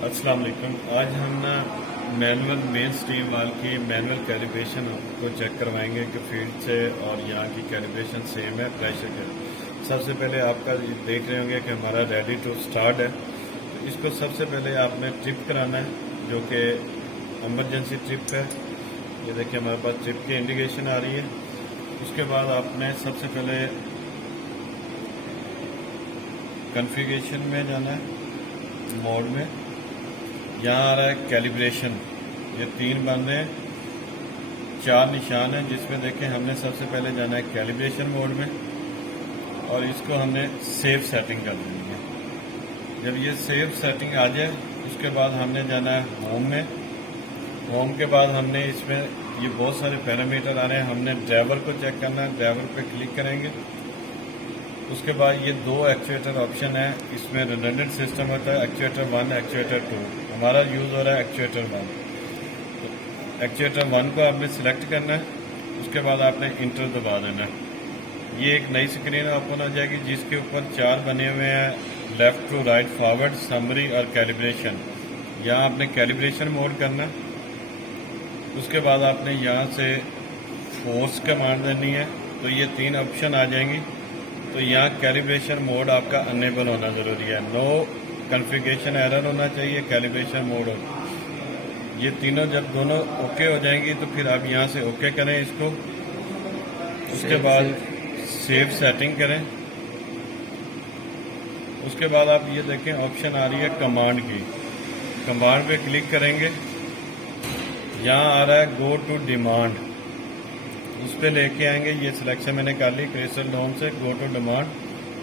अस्सलाम वालेकुम। आज हम ना मैनुअल मेन स्ट्रीम वाल की मैनुअल कैलिब्रेशन को चेक करवाएंगे कि फील्ड से और यहाँ की कैलिब्रेशन सेम है प्रेशर के। सबसे पहले आपका देख रहे होंगे कि हमारा रेडी टू स्टार्ट है। तो इसको सबसे पहले आपने ट्रिप कराना है, जो कि एमरजेंसी ट्रिप है। ये देखिए हमारे पास ट्रिप की इंडिकेशन आ रही है। उसके बाद आपने सबसे पहले कॉन्फ़िगरेशन में जाना है, मोड में। यहाँ आ रहा है कैलिब्रेशन, ये 3 बन रहे हैं, 4 निशान हैं, जिसमें देखें हमने सबसे पहले जाना है कैलिब्रेशन मोड में और इसको हमने सेव सेटिंग कर देनी है। जब ये सेव सेटिंग आ जाए उसके बाद हमने जाना है होम में। होम के बाद हमने इसमें ये बहुत सारे पैरामीटर आ रहे हैं, हमने ड्राइवर को चेक करना है। ड्राइवर पे क्लिक करेंगे, उसके बाद ये 2 एक्चुएटर ऑप्शन है। इसमें रिडंडेंट सिस्टम होता है, एक्चुएटर 1, एक्चुएटर 2। हमारा यूज़ हो रहा है एक्चुएटर 1। तो एक्चुएटर 1 को आपने सिलेक्ट करना है, उसके बाद आपने इंटर दबा देना है। ये एक नई स्क्रीन ओपन हो जाएगी जिसके ऊपर 4 बने हुए हैं, left to right, forward, summary और कैलिब्रेशन। यहाँ आपने कैलिब्रेशन मोड करना है। उसके बाद आपने यहाँ से फोर्स कमांड देनी है, तो ये 3 ऑप्शन आ जाएंगी। तो यहाँ कैलिब्रेशन मोड आपका अनेबल होना ज़रूरी है। नो कॉन्फ़िगरेशन एरर होना चाहिए, कैलिब्रेशन मोड हो। ये तीनों जब दोनों ओके हो जाएंगी तो फिर आप यहाँ से ओके करें इसको। उसके बाद सेव सेटिंग करें। उसके बाद आप ये देखें ऑप्शन आ रही है कमांड की। कमांड पे क्लिक करेंगे, यहाँ आ रहा है गो टू डिमांड, उस पर लेके आएंगे। ये सिलेक्शन मैंने कर ली क्रिस्टल डोम से, गो टू डिमांड,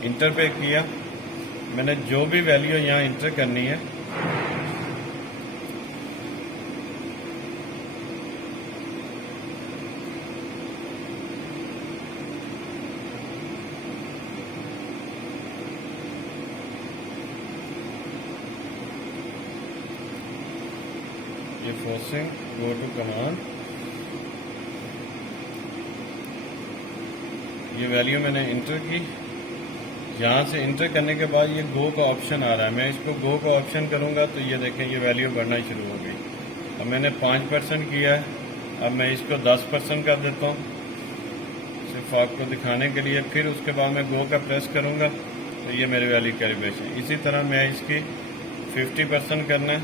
इंटर पे किया। मैंने जो भी वैल्यू यहाँ इंटर करनी है, ये फोर्सिंग, गो टू कमांड, ये वैल्यू मैंने इंटर की। यहाँ से इंटर करने के बाद ये गो का ऑप्शन आ रहा है, मैं इसको गो का ऑप्शन करूँगा तो ये देखें ये वैल्यू बढ़ना शुरू हो गई। अब मैंने 5% किया है, अब मैं इसको 10% कर देता हूँ सिर्फ आपको दिखाने के लिए। फिर उसके बाद मैं गो का प्रेस करूँगा तो ये मेरी वैल्यू कैलिब्रेशन। इसी तरह मैं इसकी 50% करना है,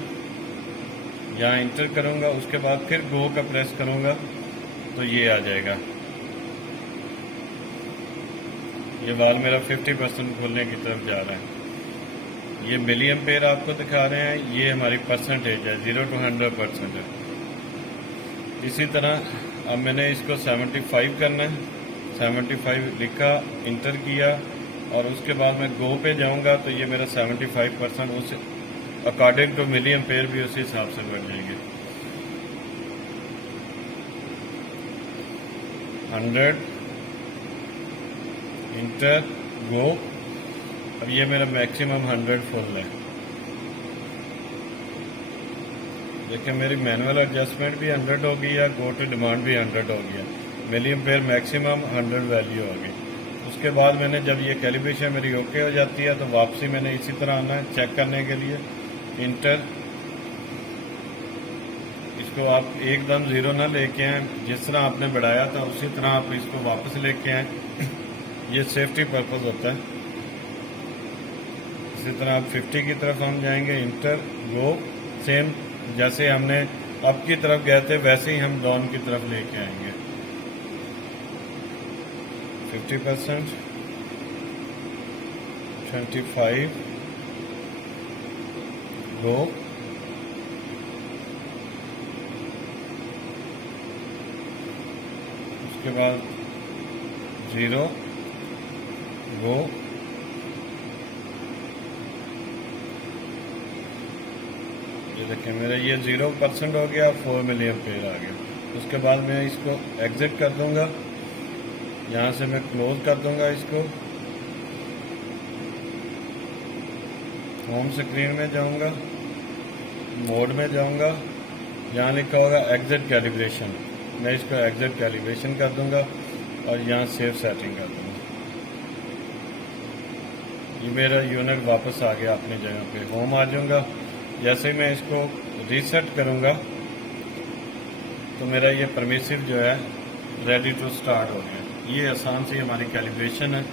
यहाँ इंटर करूँगा, उसके बाद फिर गो का प्रेस करूँगा तो ये आ जाएगा। ये वाल मेरा 50% खुलने की तरफ जा रहा है। ये मिली एम्पेयर आपको दिखा रहे हैं, ये हमारी परसेंटेज है, 0 to 100% है। इसी तरह अब मैंने इसको 75 करना है, 75 लिखा, इंटर किया और उसके बाद मैं गो पे जाऊंगा तो ये मेरा 75% उस अकॉर्डिंग टू मिली एम्पेयर भी उसी हिसाब से बढ़ जाएंगे। 100, इंटर, गो। अब ये मेरा मैक्सिमम 100 फुल है। देखिए मेरी मैनुअल एडजस्टमेंट भी 100 हो गई है, गो टू डिमांड भी 100 हो गया, मिली एम्पेयर मैक्सिमम 100 वैल्यू हो गई। उसके बाद मैंने जब ये कैलिब्रेशन मेरी ओके हो जाती है तो वापसी मैंने इसी तरह आना है चेक करने के लिए, इंटर। इसको आप एकदम 0 ना लेके आए, जिस तरह आपने बढ़ाया था उसी तरह आप इसको वापस लेके आए। ये सेफ्टी पर्पस होता है। इसी तरह आप 50 की तरफ हम जाएंगे, इंटर, गो। सेम जैसे हमने अप की तरफ गए थे वैसे ही हम डाउन की तरफ लेके आएंगे। 50%, 25, गो। उसके बाद 0, गो। ये देखिए मेरा ये 0% हो गया, 4 मिली एम्पेयर आ गया। उसके बाद मैं इसको एग्जिट कर दूंगा, यहाँ से मैं क्लोज कर दूंगा इसको। होम स्क्रीन में जाऊंगा, मोड में जाऊंगा, यहाँ लिखा होगा एग्जिट कैलिब्रेशन, मैं इसको एग्जिट कैलिब्रेशन कर दूंगा और यहाँ सेव सेटिंग कर दूंगा। ये मेरा यूनिट वापस आ गया अपनी जगह पे। होम आ जाऊंगा, जैसे ही मैं इसको रीसेट करूँगा तो मेरा ये परमिसिव जो है रेडी टू स्टार्ट हो गया। ये आसान सी हमारी कैलिब्रेशन है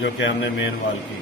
जो कि हमने मेन वाल की।